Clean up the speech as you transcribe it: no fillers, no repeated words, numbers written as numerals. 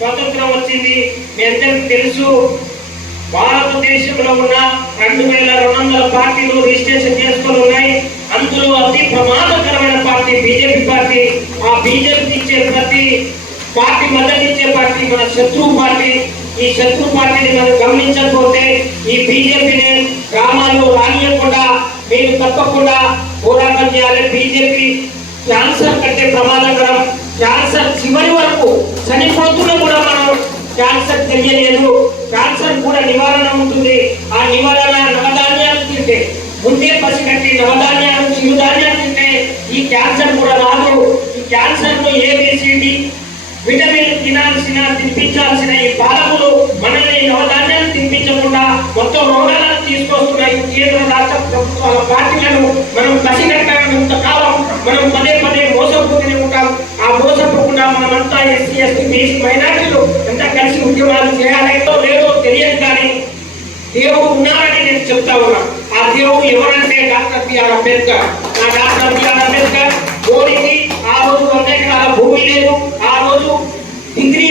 స్వాతంత్రం వచ్చింది. మీ అందరికీ తెలుసు, భారతదేశంలో ఉన్న 2200 పార్టీలు రిజిస్ట్రేషన్ చేసుకొని ఉన్నాయి. అందులో అతి ప్రమాదకరమైన పార్టీ బీజేపీ పార్టీ. ఆ బీజేపీకి ఇచ్చే ప్రతి పార్టీ మద్దతు ఇచ్చే పార్టీ మన శత్రువు పార్టీ. ఈ శత్రు పార్టీని మనం గమనించకపోతే ఈ బీజేపీని గ్రామాల్లో రానియకుండా మీరు తప్పకుండా పోరాటం చేయాలి. బీజేపీ క్యాన్సర్ కంటే ప్రమాదకరం. క్యాన్సర్ చివరి వరకు చనిపోతున్నా కూడా మనం క్యాన్సర్ తెలియలేదు. క్యాన్సర్ కూడా నివారణ ఉంటుంది. ఆ నివారణ నవధాన్యాలు తింటే, ముందే పసిగట్టి నవధాన్యాలు చిరుధాన్యాలు తింటే ఈ క్యాన్సర్ కూడా రాదు. ఈ క్యాన్సర్ ను ఏబిసిడి విటమిన్ తినిపించాల్సిన ఈ పాలకులు మనల్ని నవధాన్యాలు తినిపించకుండా మొత్తం రోగాలను తీసుకొస్తున్నాయి. కేంద్ర రాష్ట్ర ప్రభుత్వాల పార్టీలను మనం పసిగట్టినంత కాలం మనం పదే పదే మోసపోతూనే ఉంటాం. ఆ మోసపోకుండా మనమంతా ఎస్సీ ఎస్టీ బీసీ మైనారిటీలు అంతా కలిసి ఉద్యమాలు చేయాలేదో లేదో తెలియదు, కానీ దేవుడు ఉన్నారని నేను చెప్తా ఉన్నా. ఆ దేవుడు ఎవరంటే డాక్టర్ బిఆర్ అంబేద్కర్. ఆ డాక్టర్ బిఆర్ అంబేద్కర్ మోడీకి ఆ రోజు 100 ఎకరాల భూమి లేదు. ఆ రోజు డిగ్రీ